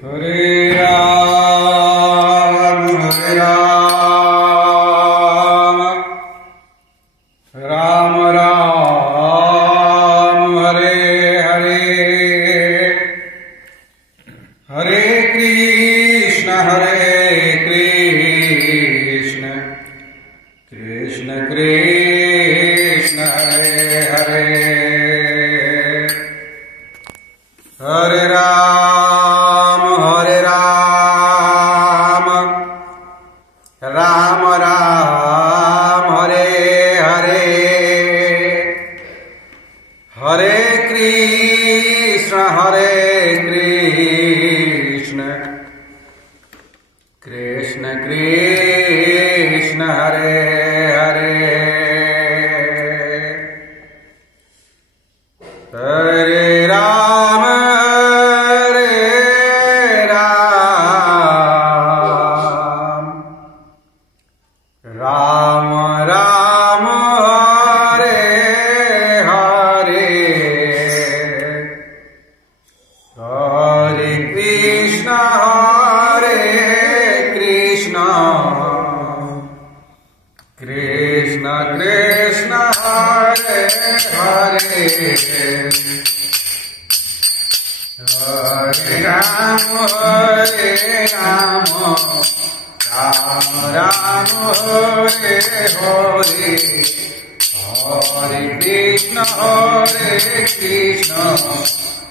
Hare Ram, Hare Ram, Ram Ram, Hare Hare, Hare Krishna, Krishna Krishna, Hare Hare, Hare Ram, Hare Ram, Ram Ram, Hare Hare, Hare Krishna, Krishna Krishna, Hare Hare, Hare Ram, Ram Ram, Hare Hare, Hare Krishna, Krishna Krishna, Hare Hare, Hare Ram, Ram Ram, Hare Hare, Hare Krishna,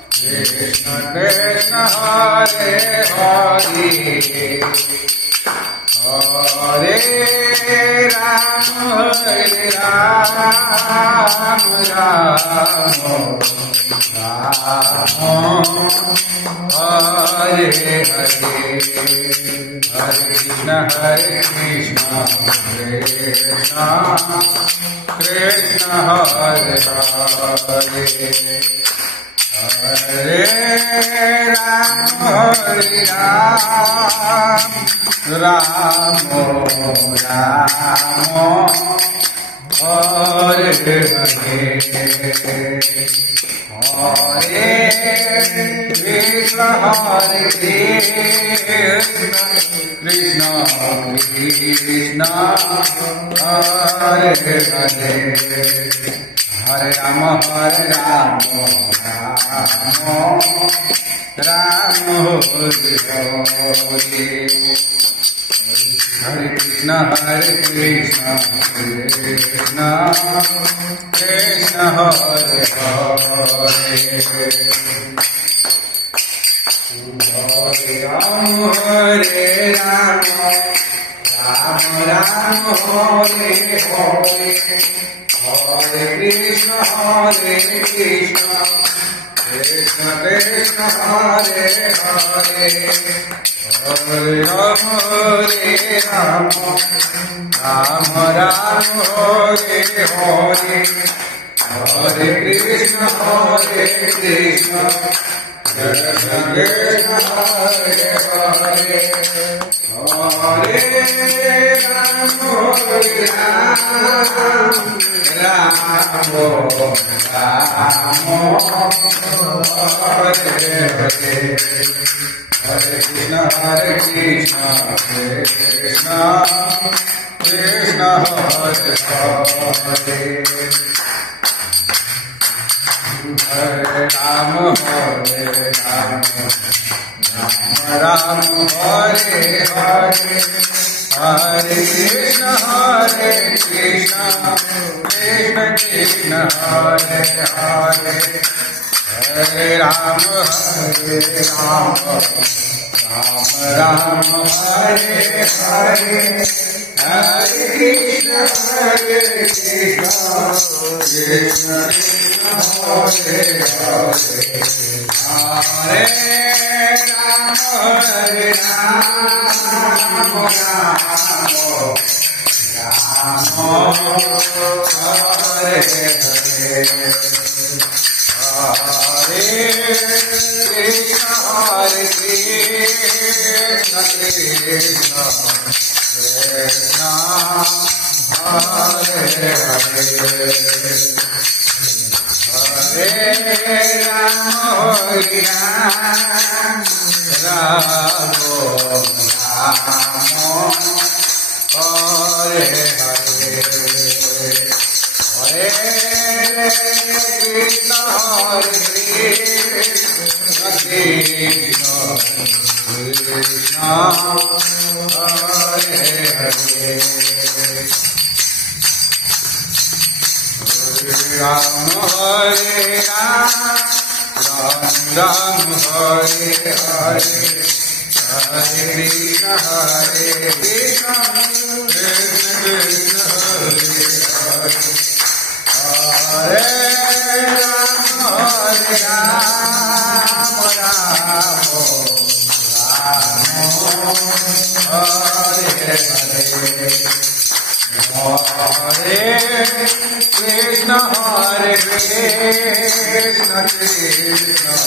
Krishna Krishna, Hare Hare, Hare Ram, Hare Hare, Hare Krishna, Krishna Krishna, Hare Hare, Hare Ram, Ram Ram, Hare Hare, Hare Krishna, Krishna Krishna, Hare Hare, Hare Ram, Ram Hare Hare, Hare Krishna, Krishna Krishna Hare Hare, Hare Ram, Ram Ram, Hare Hare, Hare Krishna, Krishna Krishna, Hare Hare, Hare Ram, Ram Ram, Hare Hare, Hare Krishna, Krishna Krishna, Hare Hare, Hare Ram, Ram Hare Hare, Hare Krishna, Krishna Krishna, Hare Hare, Hare Ram, Ram Hare Hare, Hare Krishna, Krishna Krishna, Hare Hare, Hare Ram, Ram Hare Hare, Hare Krishna, Krishna Krishna, Hare Hare, Hare Ram, Hare Hare, Hare Hare Ram, Ram Ram Hare Hare, Hare Krishna Hare Krishna, Krishna Hare Hare, Ram Hare Ram, Ram Ram Hare Hare, Hare Krishna Hare Krishna, Krishna Krishna Hare Hare, Hare Ram Hare Ram, Ram Ram Hare Hare, Hare Krishna Hare Krishna, Krishna Krishna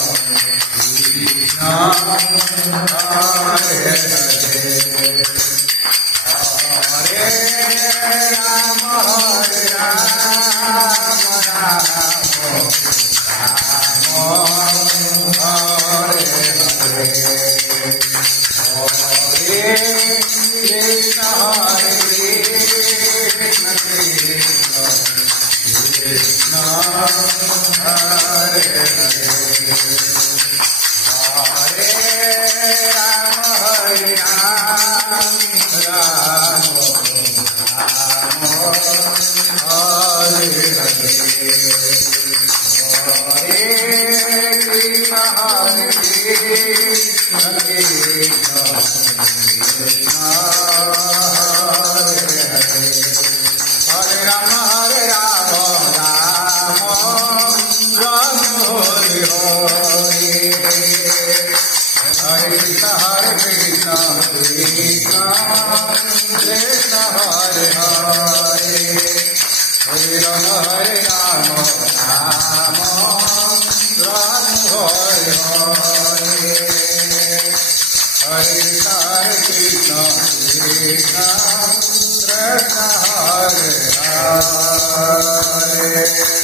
Hare Hare, Hare Ram Hare Ram, Ram Hare Hare, Hare Krishna Hare Krishna, Krishna Krishna Hare Hare, Hare Ram Hare Ram, Ram Hare Hare, Hare Krishna Hare Krishna, Krishna Krishna Hare Hare, Hare Ram Hare Ram, Ram Hare Hare, Hare Krishna Hare Krishna, Krishna Krishna Hare Hare, Hare Ram Hare Ram, Ram Ram Hare Hare, Hare Krishna Hare Krishna, Krishna Krishna Hare Hare.